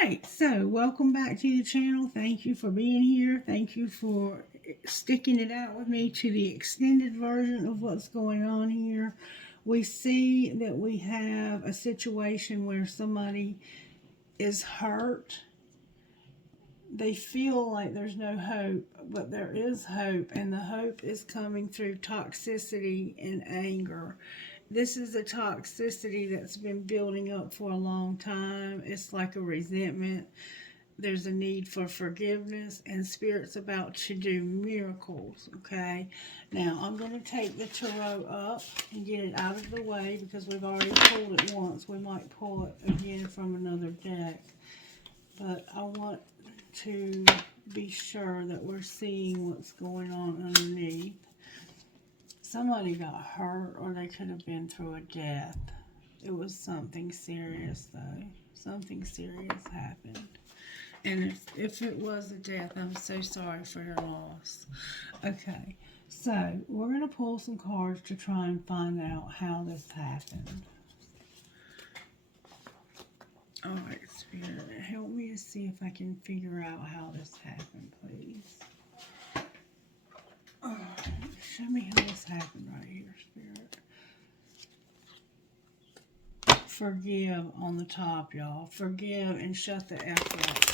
Alright, so welcome back to the channel. Thank you for being here. Thank you for sticking it out with me to the extended version of what's going on here. We see that we have a situation where somebody is hurt. They feel like there's no hope, but there is hope, and the hope is coming through toxicity and anger. This is a toxicity that's been building up for a long time. It's like a resentment. There's a need for forgiveness, and Spirit's about to do miracles, okay? Now, I'm going to take the tarot up and get it out of the way because we've already pulled it once. We might pull it again from another deck. But I want to be sure that we're seeing what's going on underneath. Somebody got hurt, or they could have been through a death. It was something serious, though. Something serious happened. And if it was a death, I'm so sorry for your loss. Okay, so we're going to pull some cards to try and find out how this happened. Alright, Spirit, help me to see if I can figure out how this happened, please. Alright, show me how this happened right here, Spirit. Forgive on the top, y'all. Forgive and shut the F up.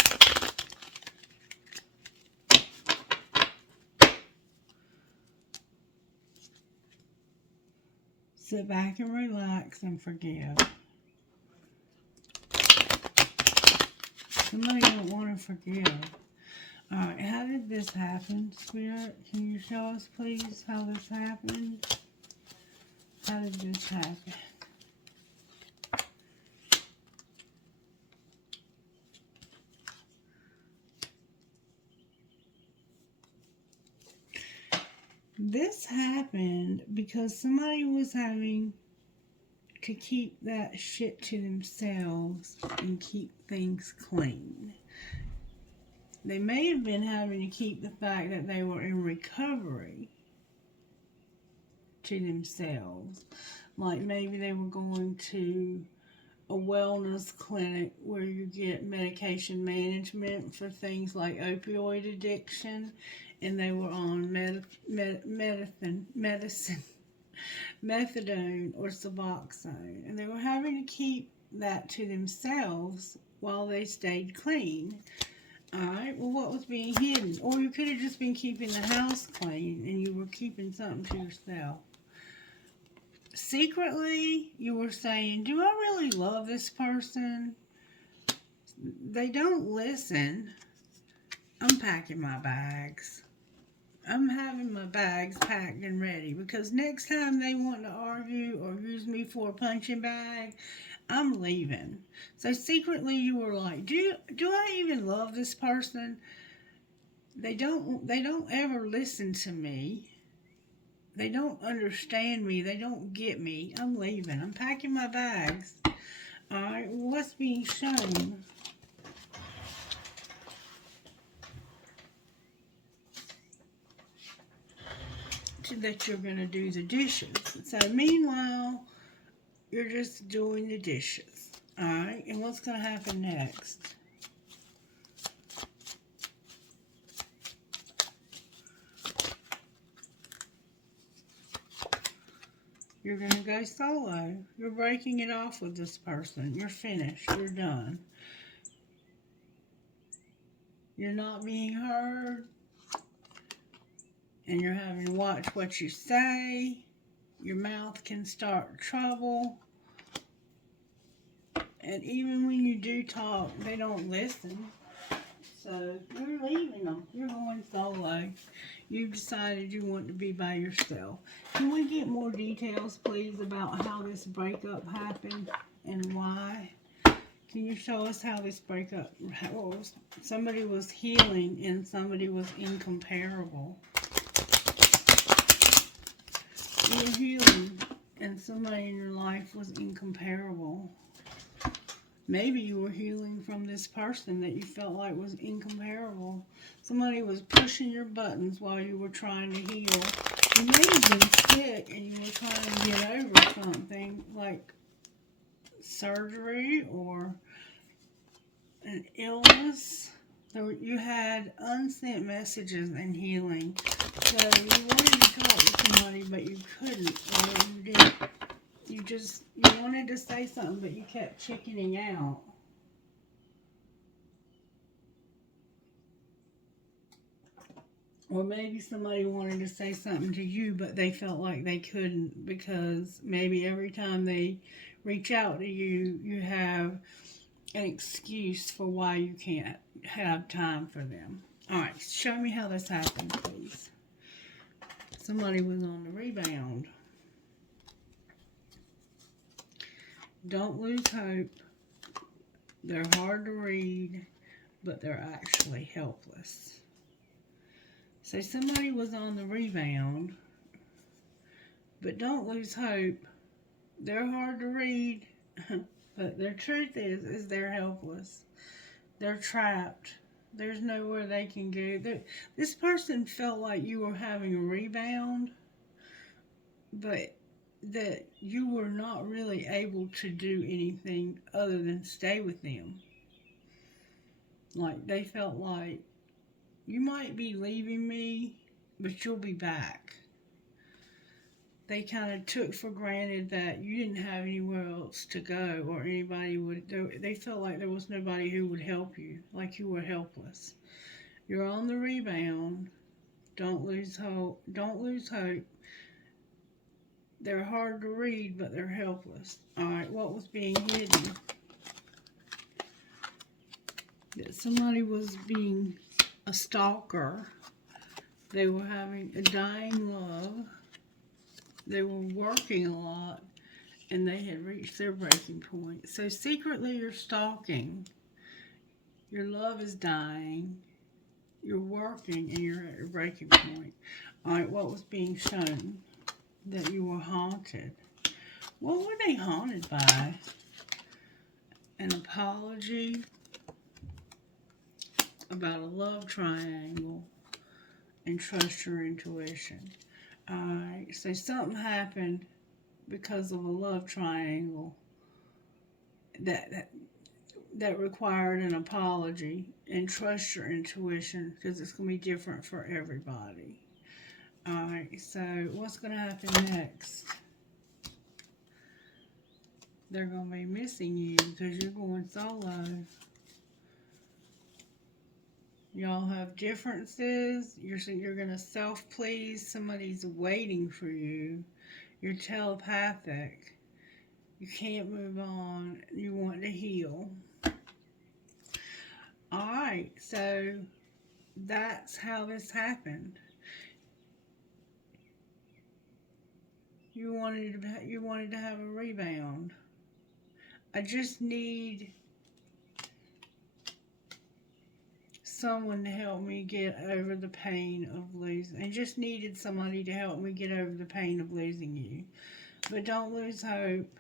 Sit back and relax and forgive. Somebody don't want to forgive. Alright, how did this happen, Spirit? Can you show us, please, how this happened? How did this happen? This happened because somebody was having to keep that shit to themselves and keep things clean. They may have been having to keep the fact that they were in recovery to themselves. Like maybe they were going to a wellness clinic where you get medication management for things like opioid addiction, and they were on medicine, methadone or Suboxone, and they were having to keep that to themselves while they stayed clean. Alright, well, what was being hidden? Or you could have just been keeping the house clean and you were keeping something to yourself. Secretly, you were saying, do I really love this person? They don't listen. I'm packing my bags. I'm having my bags packed and ready because next time they want to argue or use me for a punching bag, I'm leaving. So secretly you were like, do I even love this person? They don't ever listen to me. They don't understand me. They don't get me. I'm leaving. I'm packing my bags. Alright, what's being shown? That you're going to do the dishes. So meanwhile, you're just doing the dishes. Alright, and what's going to happen next? You're going to go solo. You're breaking it off with this person. You're finished. You're done. You're not being heard. And you're having to watch what you say. Your mouth can start trouble. And even when you do talk, they don't listen. So you're leaving them. You're going solo. You've decided you want to be by yourself. Can we get more details, please, about how this breakup happened and why? Can you show us how this breakup, somebody was healing and somebody was incomparable. You were healing and somebody in your life was incomparable. Maybe you were healing from this person that you felt like was incomparable. Somebody was pushing your buttons while you were trying to heal. You may have been sick and you were trying to get over something like surgery or an illness. You had unsent messages and healing. So you wanted to talk to somebody, but you couldn't, or you didn't. You wanted to say something, but you kept chickening out. Or maybe somebody wanted to say something to you, but they felt like they couldn't because maybe every time they reach out to you, you have an excuse for why you can't have time for them. All right, show me how this happened, please. Somebody was on the rebound. Don't lose hope. They're hard to read, but they're actually helpless. So somebody was on the rebound, but don't lose hope. They're hard to read, but their truth is they're helpless. They're trapped. There's nowhere they can go. This person felt like you were having a rebound, but that you were not really able to do anything other than stay with them. Like they felt like you might be leaving me, but you'll be back. They kind of took for granted that you didn't have anywhere else to go or anybody would. They felt like there was nobody who would help you, like you were helpless. You're on the rebound. Don't lose hope. Don't lose hope. They're hard to read, but they're helpless. All right, what was being hidden? That somebody was being a stalker. They were having a dying love. They were working a lot, and they had reached their breaking point. So secretly you're stalking. Your love is dying. You're working, and you're at your breaking point. All right, what was being shown? That you were haunted. What were they haunted by? An apology about a love triangle and trust your intuition. Alright, so something happened because of a love triangle that required an apology, and trust your intuition because it's going to be different for everybody. Alright, so what's going to happen next? They're going to be missing you because you're going solo. Y'all have differences. You're going to self-please. Somebody's waiting for you. You're telepathic. You can't move on. You want to heal. Alright, so that's how this happened. You wanted to have a rebound. I just need someone to help me get over the pain of losing. I just needed somebody to help me get over the pain of losing you. But don't lose hope.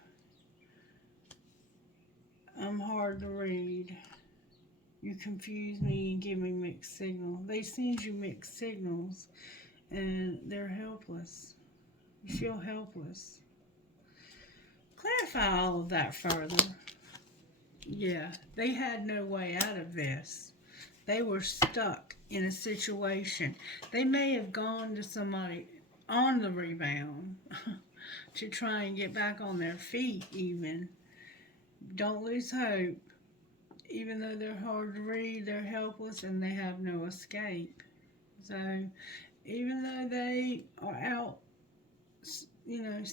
I'm hard to read. You confuse me and give me mixed signals. They send you mixed signals, and they're helpless. You feel helpless. Clarify all of that further. Yeah, they had no way out of this. They were stuck in a situation. They may have gone to somebody on the rebound to try and get back on their feet even. Don't lose hope. Even though they're hard to read, they're helpless and they have no escape. So even though they are out, seeing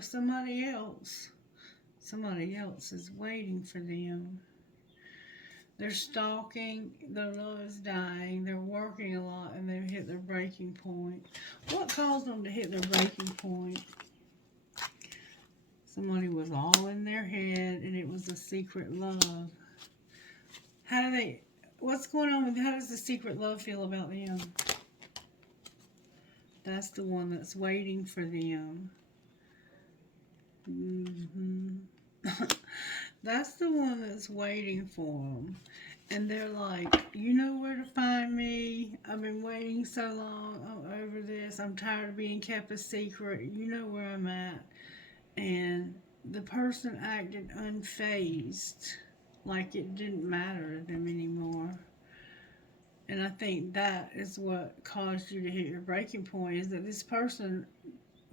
somebody else is waiting for them. They're stalking, their love is dying, they're working a lot, and they've hit their breaking point. What caused them to hit their breaking point? Somebody was all in their head, and it was a secret love. What's going on with, how does the secret love feel about them? That's the one that's waiting for them. That's the one that's waiting for them. And they're like, you know where to find me. I've been waiting so long. I'm over this. I'm tired of being kept a secret. You know where I'm at. And the person acted unfazed. like it didn't matter to them anymore. And I think that is what caused you to hit your breaking point, is that this person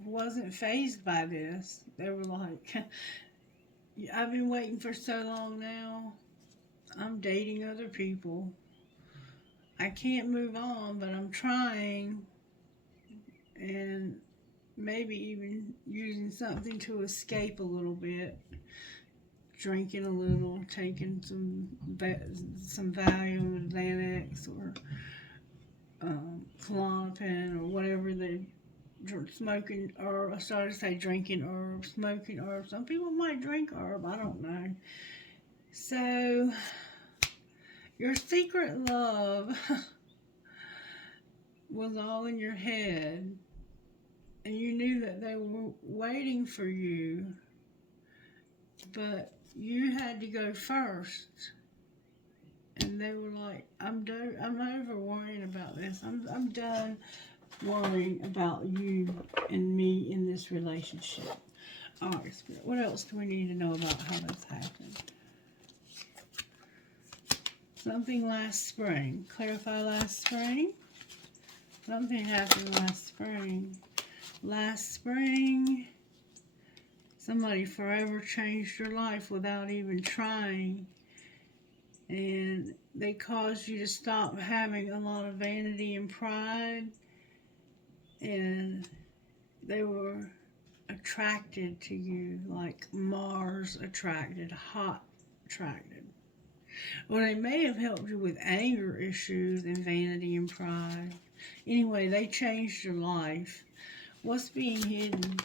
wasn't fazed by this. They were like, I've been waiting for so long now. I'm dating other people. I can't move on, but I'm trying, and maybe even using something to escape a little bit. Drinking a little, taking some Valium, Xanax, or Klonopin, or whatever they smoking, or I started to say drinking herb, smoking herb. Some people might drink herb, I don't know. So, your secret love was all in your head, and you knew that they were waiting for you, but you had to go first. And they were like, I'm over worrying about this. I'm done worrying about you and me in this relationship. All right, Spirit, what else do we need to know about how this happened? Something last spring. Clarify last spring. Something happened last spring. Last spring, somebody forever changed your life without even trying. And they caused you to stop having a lot of vanity and pride. And they were attracted to you like Mars attracted, hot attracted. Well, they may have helped you with anger issues and vanity and pride. Anyway, they changed your life. What's being hidden?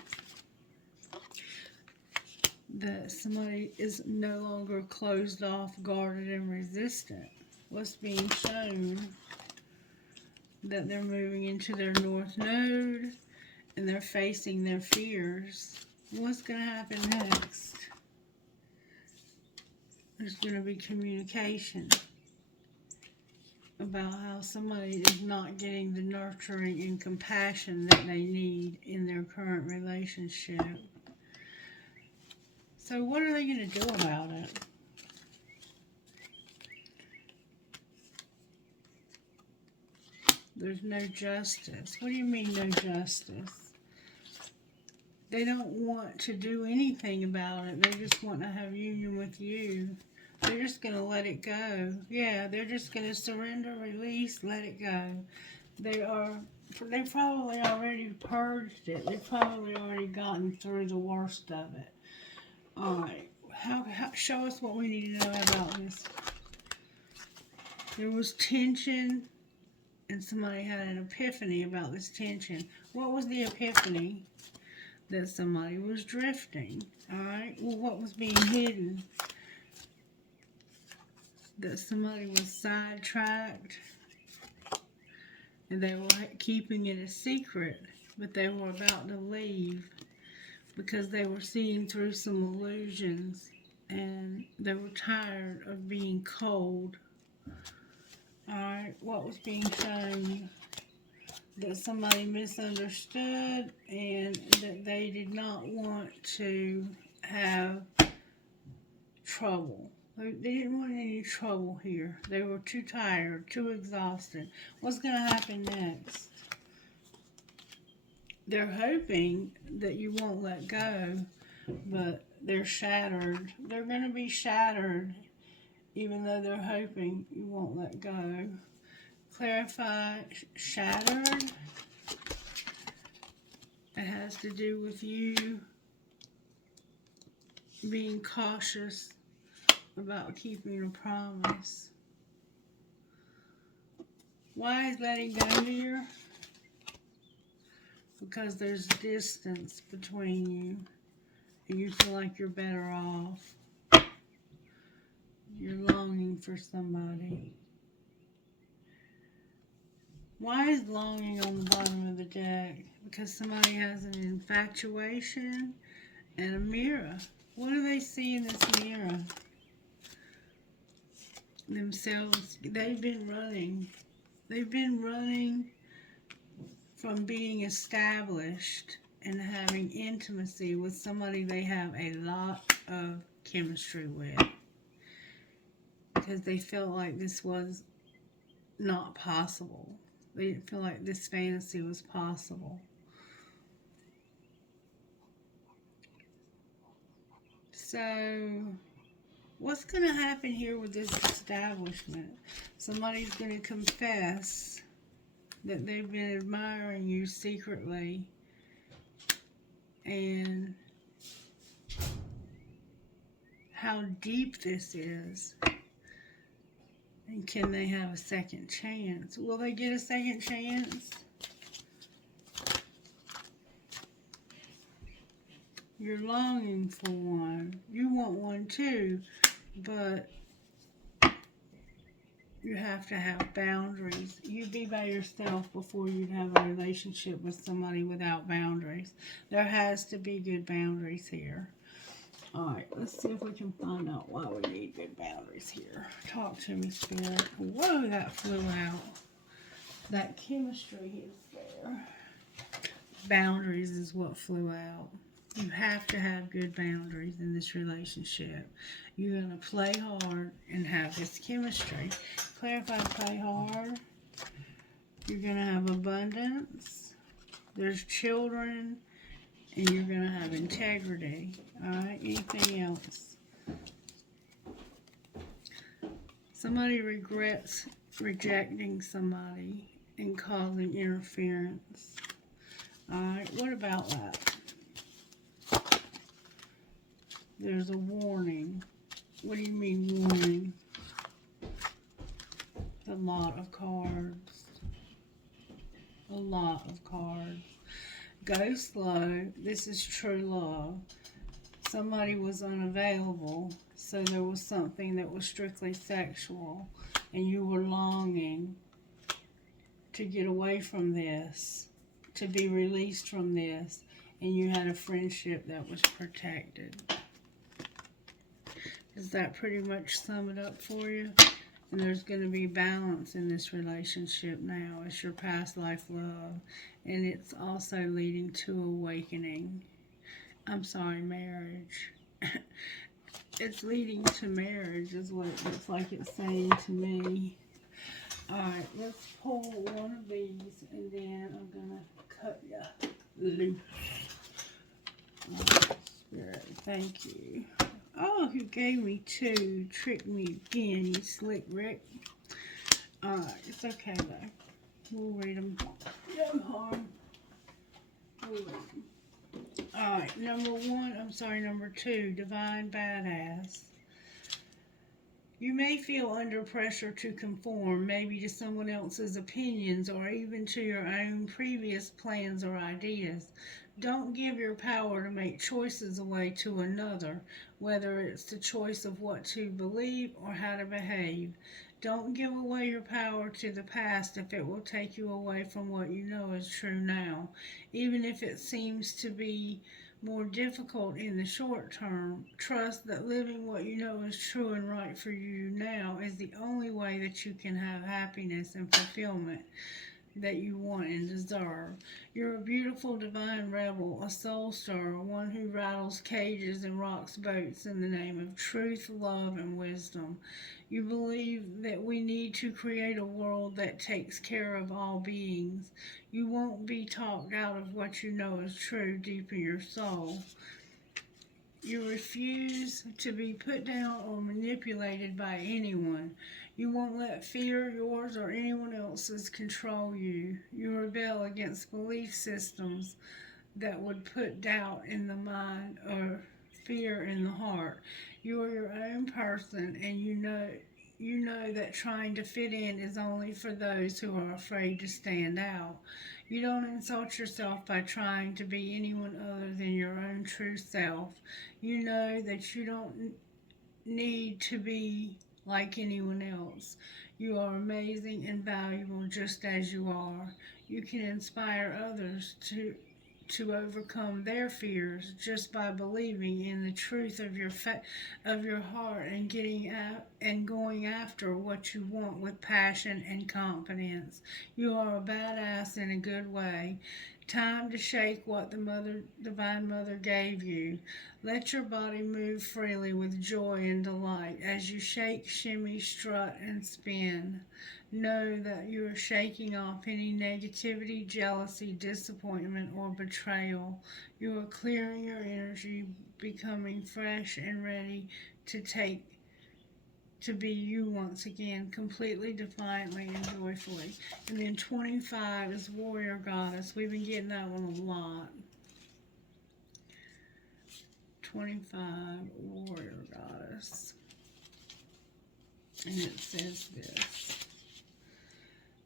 That somebody is no longer closed off, guarded, and resistant. What's being shown? That they're moving into their North Node and they're facing their fears. What's going to happen next? There's going to be communication about how somebody is not getting the nurturing and compassion that they need in their current relationship. So what are they going to do about it? There's no justice. What do you mean no justice? They don't want to do anything about it. They just want to have union with you. They're just going to let it go. Yeah, they're just going to surrender, release, let it go. They probably already purged it. They've probably already gotten through the worst of it. All right. Show us what we need to know about this. There was tension, and somebody had an epiphany about this tension. What was the epiphany? That somebody was drifting. All right. Well, what was being hidden? That somebody was sidetracked, and they were keeping it a secret, but they were about to leave because they were seeing through some illusions, and they were tired of being cold. Alright, what was being shown? That somebody misunderstood, and that they did not want to have trouble. They didn't want any trouble here. They were too tired, too exhausted. What's going to happen next? They're hoping that you won't let go, but they're shattered. They're going to be shattered, even though they're hoping you won't let go. Clarify shattered. It has to do with you being cautious about keeping a promise. Why is letting go here? Because there's distance between you, and you feel like you're better off. You're longing for somebody. Why is longing on the bottom of the deck? Because somebody has an infatuation and a mirror. What do they see in this mirror? Themselves. They've been running. They've been running from being established and having intimacy with somebody they have a lot of chemistry with. because they felt like this was not possible. They didn't feel like this fantasy was possible. So, what's going to happen here with this establishment? Somebody's going to confess that they've been admiring you secretly, and how deep this is. And can they have a second chance? Will they get a second chance? You're longing for one. You want one too, but you have to have boundaries. You'd be by yourself before you'd have a relationship with somebody without boundaries. There has to be good boundaries here. Alright, let's see if we can find out why we need good boundaries here. Talk to me, Spirit. Whoa, that flew out. That chemistry is there. Boundaries is what flew out. You have to have good boundaries in this relationship. You're going to play hard and have this chemistry. Clarify, play hard. You're going to have abundance. There's children. And you're going to have integrity. Alright, anything else? Somebody regrets rejecting somebody and causing interference. Alright, what about that? There's a warning. What do you mean warning? A lot of cards. A lot of cards. Go slow. This is true love. Somebody was unavailable, so there was something that was strictly sexual, and you were longing to get away from this, to be released from this, and you had a friendship that was protected. Does that pretty much sum it up for you? And there's going to be balance in this relationship now. It's your past life love. And it's also leading to awakening. I'm sorry, marriage. It's leading to marriage is what it looks like it's saying to me. Alright, let's pull one of these and then I'm going to cut you loose. Alright, Spirit, thank you. Oh, you gave me two. Tricked me again, you slick Rick. Alright, it's okay though. We'll read them. No harm. We'll read them. Alright, number two, Divine Badass. You may feel under pressure to conform, maybe to someone else's opinions or even to your own previous plans or ideas. Don't give your power to make choices away to another, whether it's the choice of what to believe or how to behave. Don't give away your power to the past if it will take you away from what you know is true now. Even if it seems to be more difficult in the short term, trust that living what you know is true and right for you now is the only way that you can have happiness and fulfillment that you want and deserve. You're a beautiful divine rebel, a soul stirrer, one who rattles cages and rocks boats in the name of truth, love, and wisdom. You believe that we need to create a world that takes care of all beings. You won't be talked out of what you know is true deep in your soul. You refuse to be put down or manipulated by anyone. You won't let fear, yours or anyone else's, control you. You rebel against belief systems that would put doubt in the mind or fear in the heart. You are your own person, and you know that trying to fit in is only for those who are afraid to stand out. You don't insult yourself by trying to be anyone other than your own true self. You know that you don't need to be like anyone else. You are amazing and valuable just as you are. You can inspire others to overcome their fears just by believing in the truth of your heart and going after what you want with passion and confidence. You are a badass in a good way. Time to shake what the Divine Mother gave you. Let your body move freely with joy and delight as you shake, shimmy, strut, and spin. Know that you are shaking off any negativity, jealousy, disappointment, or betrayal. You are clearing your energy, becoming fresh and ready to be you once again, completely, defiantly, and joyfully. And then 25 is Warrior Goddess. We've been getting that one a lot. 25, Warrior Goddess. And it says this.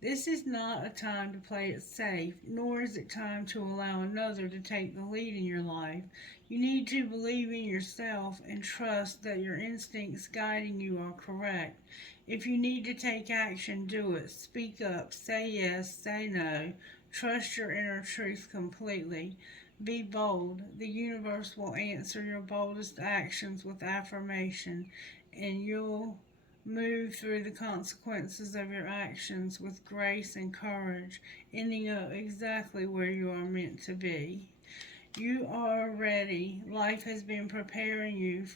This is not a time to play it safe, nor is it time to allow another to take the lead in your life. You need to believe in yourself and trust that your instincts guiding you are correct. If you need to take action, do it. Speak up, say yes, say no. Trust your inner truth completely. Be bold. The universe will answer your boldest actions with affirmation, and you'll move through the consequences of your actions with grace and courage, ending up exactly where you are meant to be. You are ready. Life has been preparing you.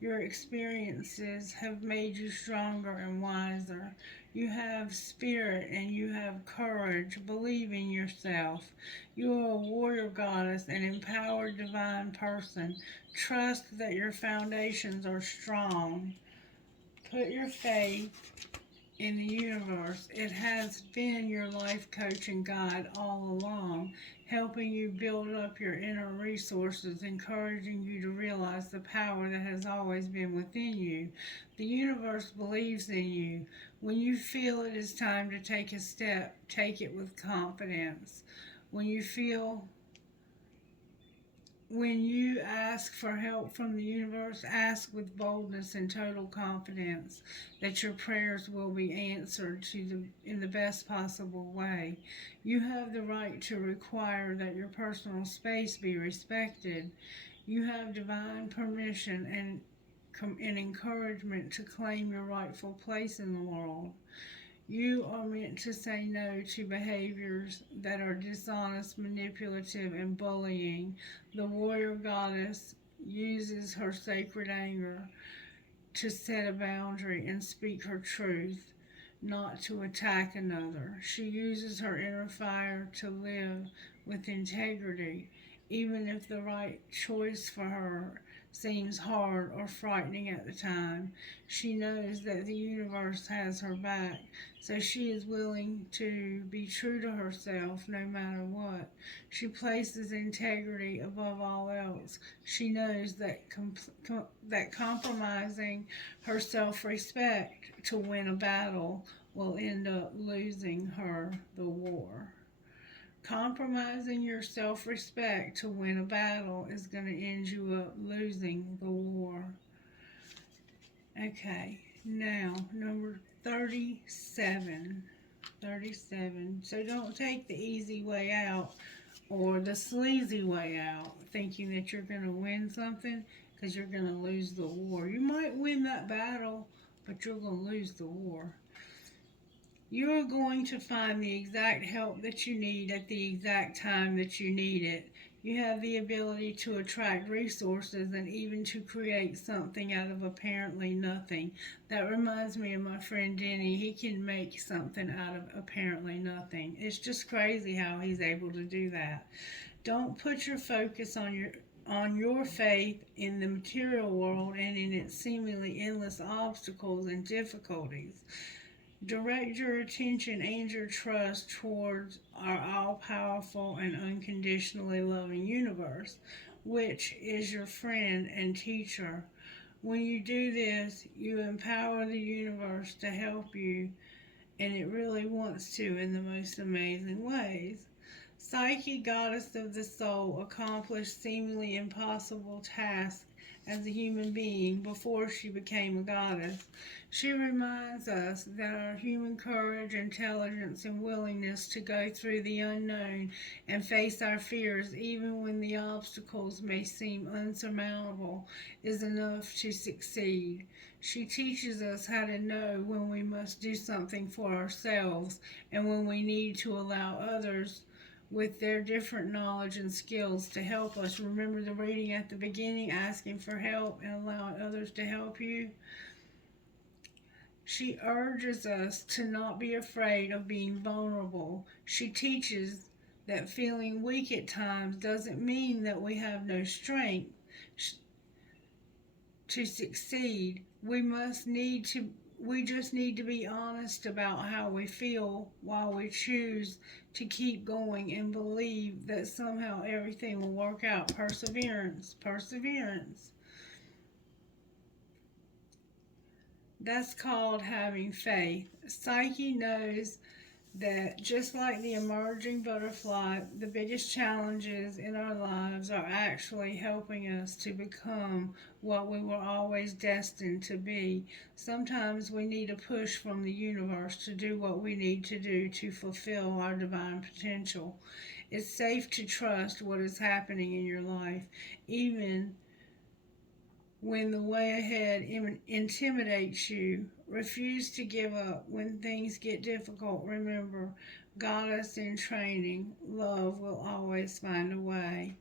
Your experiences have made you stronger and wiser. You have spirit and you have courage. Believe in yourself. You are a warrior goddess, an empowered divine person. Trust that your foundations are strong. Put your faith in the universe. It has been your life coach and guide all along, helping you build up your inner resources, encouraging you to realize the power that has always been within you. The universe believes in you. When you feel it is time to take a step, take it with confidence. When you ask for help from the universe, ask with boldness and total confidence that your prayers will be answered in the best possible way. You have the right to require that your personal space be respected. You have divine permission and encouragement to claim your rightful place in the world. You are meant to say no to behaviors that are dishonest, manipulative, and bullying. The warrior goddess uses her sacred anger to set a boundary and speak her truth, not to attack another. She uses her inner fire to live with integrity, even if the right choice for her seems hard or frightening at the time. She knows that the universe has her back, so she is willing to be true to herself no matter what. She places integrity above all else. She knows that that compromising her self-respect to win a battle will end up losing her the war. Compromising your self-respect to win a battle is going to end you up losing the war. Okay, now number 37. 37. So don't take the easy way out or the sleazy way out, thinking that you're going to win something, because you're going to lose the war. You might win that battle, but you're going to lose the war. You're going to find the exact help that you need at the exact time that you need it. You have the ability to attract resources and even to create something out of apparently nothing. That reminds me of my friend Denny. He can make something out of apparently nothing. It's just crazy how he's able to do that. Don't put your focus on your faith in the material world and in its seemingly endless obstacles and difficulties. Direct your attention and your trust towards our all-powerful and unconditionally loving universe, which is your friend and teacher. When you do this, you empower the universe to help you, and it really wants to in the most amazing ways. Psyche, goddess of the soul, accomplished seemingly impossible tasks as a human being before she became a goddess. She reminds us that our human courage, intelligence, and willingness to go through the unknown and face our fears, even when the obstacles may seem unsurmountable, is enough to succeed. She teaches us how to know when we must do something for ourselves and when we need to allow others with their different knowledge and skills to help us. Remember the reading at the beginning, asking for help and allowing others to help you? She urges us to not be afraid of being vulnerable. She teaches that feeling weak at times doesn't mean that we have no strength to succeed. We just need to be honest about how we feel while we choose to keep going and believe that somehow everything will work out. Perseverance, perseverance. That's called having faith. Psyche knows that just like the emerging butterfly, the biggest challenges in our lives are actually helping us to become what we were always destined to be. Sometimes we need a push from the universe to do what we need to do to fulfill our divine potential. It's safe to trust what is happening in your life, even when the way ahead intimidates you. Refuse to give up when things get difficult. Remember, God is in training. Love will always find a way.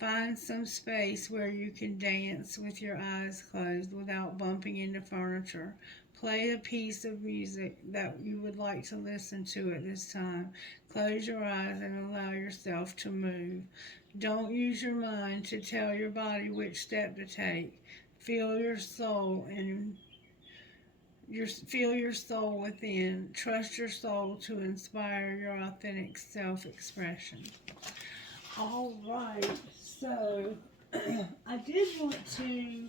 Find some space where you can dance with your eyes closed without bumping into furniture. Play a piece of music that you would like to listen to at this time. Close your eyes and allow yourself to move. Don't use your mind to tell your body which step to take. Feel your soul within. Trust your soul to inspire your authentic self-expression. All right, so I did want to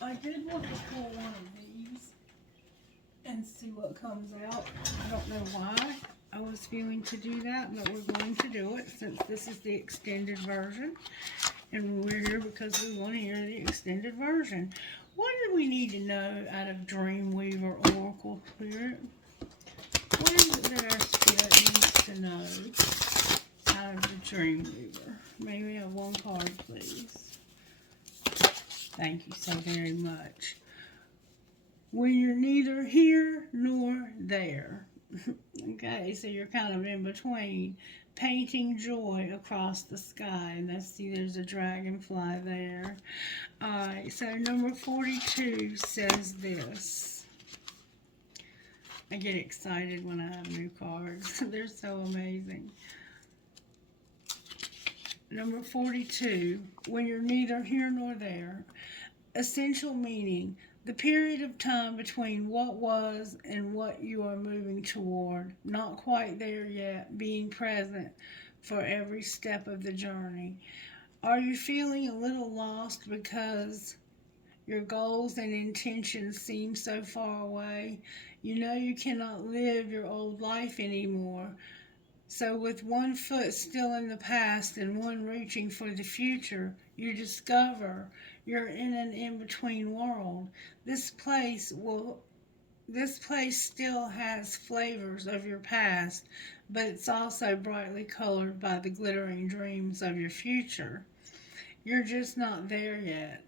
pull one of these and see what comes out. I don't know why I was feeling to do that, but we're going to do it since this is the extended version. And we're here because we want to hear the extended version. What do we need to know out of Dreamweaver Oracle Spirit? What is it that our spirit needs to know out of the Dreamweaver? May we have one card, please? Thank you so very much. When you're neither here nor there. Okay, so you're kind of in between. Painting joy across the sky. And let's see, there's a dragonfly there. Alright, so number 42 says this. I get excited when I have new cards. They're so amazing. Number 42, when you're neither here nor there. Essential meaning, the period of time between what was and what you are moving toward. Not quite there yet, being present for every step of the journey. Are you feeling a little lost because your goals and intentions seem so far away? You know you cannot live your old life anymore. So with one foot still in the past and one reaching for the future, you discover you're in an in-between world. This place still has flavors of your past, but it's also brightly colored by the glittering dreams of your future. You're just not there yet.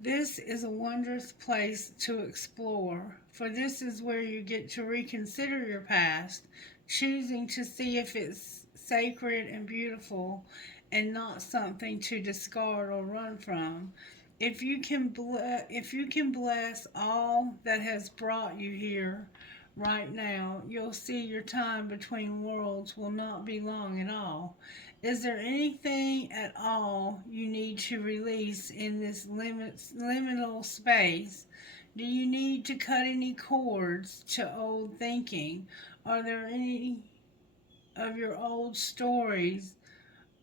This is a wondrous place to explore, for this is where you get to reconsider your past, choosing to see if it's sacred and beautiful and not something to discard or run from. If you can bless all that has brought you here right now, you'll see your time between worlds will not be long at all. Is there anything at all you need to release in this liminal space? Do you need to cut any cords to old thinking? Are there any of your old stories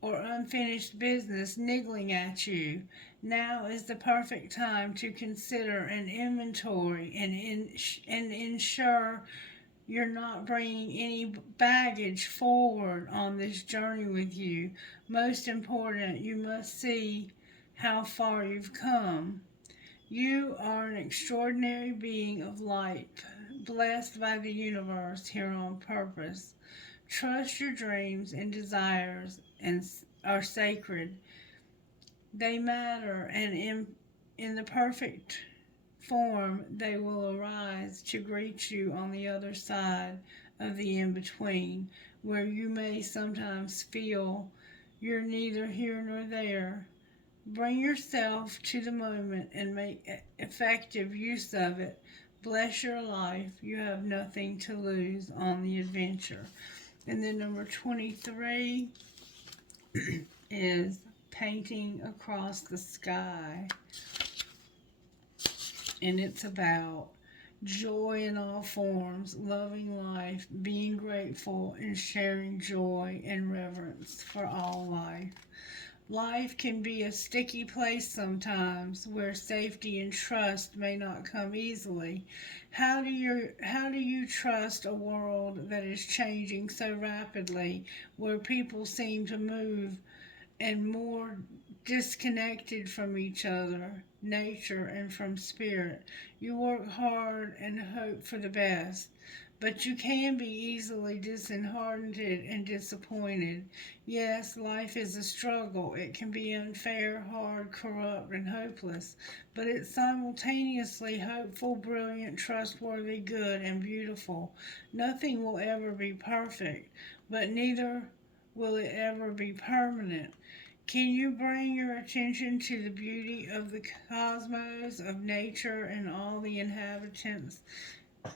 or unfinished business niggling at you? Now is the perfect time to consider an inventory and ensure you're not bringing any baggage forward on this journey with you. Most important, you must see how far you've come. You are an extraordinary being of light, blessed by the universe here on purpose. Trust your dreams and desires and are sacred. They matter, and in the perfect form they will arise to greet you on the other side of the in-between. where you may sometimes feel you're neither here nor there. Bring yourself to the moment and make effective use of it. Bless your life. You have nothing to lose on the adventure. And then number 23 is painting across the sky. And it's about joy in all forms, loving life, being grateful, and sharing joy and reverence for all life. Life can be a sticky place sometimes where safety and trust may not come easily. How do you trust a world that is changing so rapidly, where people seem to move and more disconnected from each other, nature, and from spirit? You work hard and hope for the best, but you can be easily disheartened and disappointed. Yes, life is a struggle. It can be unfair, hard, corrupt, and hopeless, but it's simultaneously hopeful, brilliant, trustworthy, good, and beautiful. Nothing will ever be perfect, but neither will it ever be permanent. Can you bring your attention to the beauty of the cosmos, of nature, and all the inhabitants,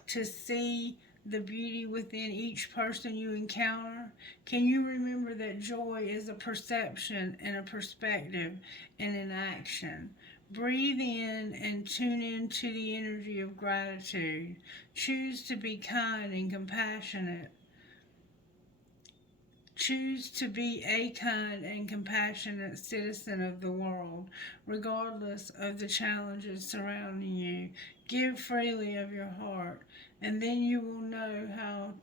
to see the beauty within each person you encounter? Can you remember that joy is a perception and a perspective and an action? Breathe in and tune into the energy of gratitude. Choose to be kind and compassionate. Choose to be a kind and compassionate citizen of the world, regardless of the challenges surrounding you. Give freely of your heart, and then you will know how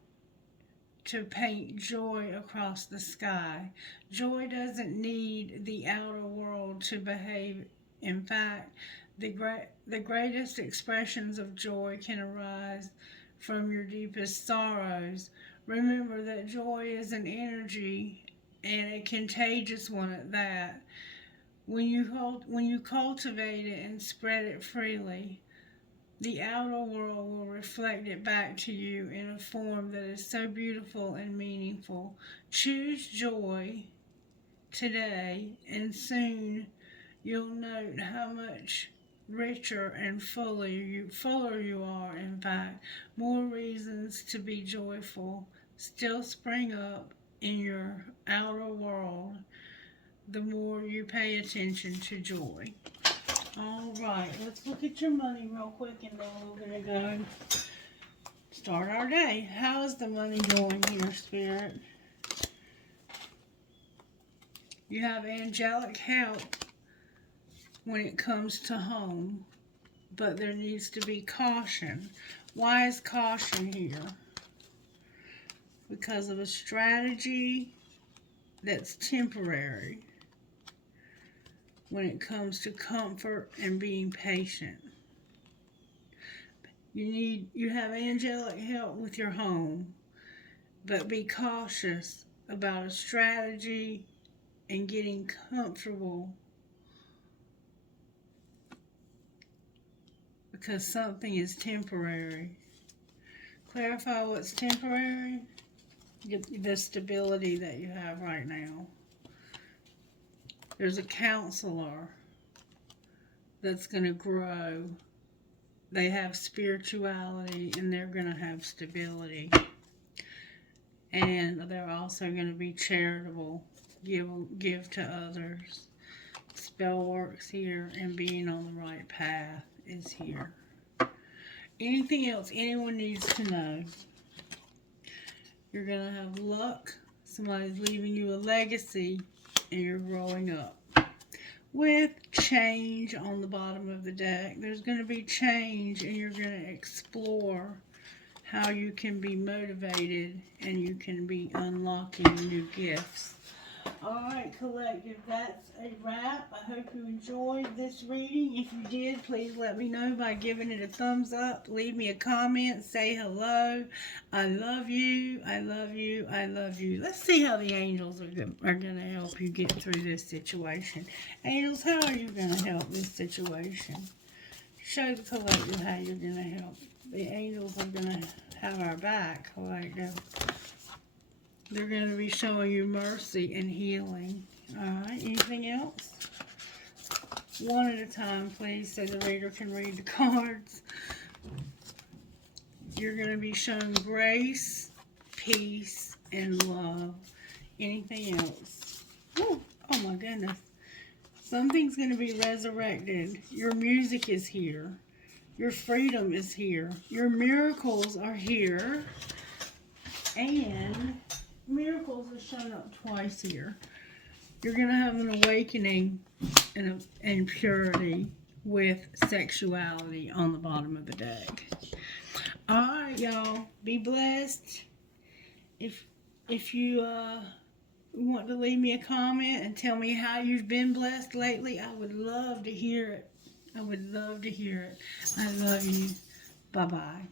to paint joy across the sky. Joy doesn't need the outer world to behave. In fact, the greatest expressions of joy can arise from your deepest sorrows. Remember that joy is an energy, and a contagious one at that. When you cultivate it and spread it freely, the outer world will reflect it back to you in a form that is so beautiful and meaningful. Choose joy today, and soon you'll note how much richer and fuller you are. In fact, more reasons to be joyful still spring up in your outer world the more you pay attention to joy. All right, let's look at your money real quick, and then we're going to go start our day. How is the money going here, Spirit? You have angelic help when it comes to home, but there needs to be caution. Why is caution here? Because of a strategy that's temporary when it comes to comfort and being patient. You have angelic help with your home, but be cautious about a strategy and getting comfortable, because something is temporary. Clarify what's temporary. The stability that you have right now. There's a counselor that's going to grow. They have spirituality, and they're going to have stability. And they're also going to be charitable, give to others. Spell works here, and being on the right path is here. Anything else anyone needs to know? You're going to have luck. Somebody's leaving you a legacy, and you're growing up. With change on the bottom of the deck, there's going to be change, and you're going to explore how you can be motivated, and you can be unlocking new gifts. Alright, collective, that's a wrap. I hope you enjoyed this reading. If you did, please let me know by giving it a thumbs up. Leave me a comment. Say hello. I love you. I love you. I love you. Let's see how the angels are going to help you get through this situation. Angels, how are you going to help this situation? Show the collective how you're going to help. The angels are going to have our back, collective. They're going to be showing you mercy and healing. Alright, anything else? One at a time, please, so the reader can read the cards. You're going to be shown grace, peace, and love. Anything else? Ooh, oh my goodness. Something's going to be resurrected. Your music is here. Your freedom is here. Your miracles are here. And miracles are shown up twice here. You're going to have an awakening and purity with sexuality on the bottom of the deck. Alright, y'all. Be blessed. If you want to leave me a comment and tell me how you've been blessed lately, I would love to hear it. I would love to hear it. I love you. Bye-bye.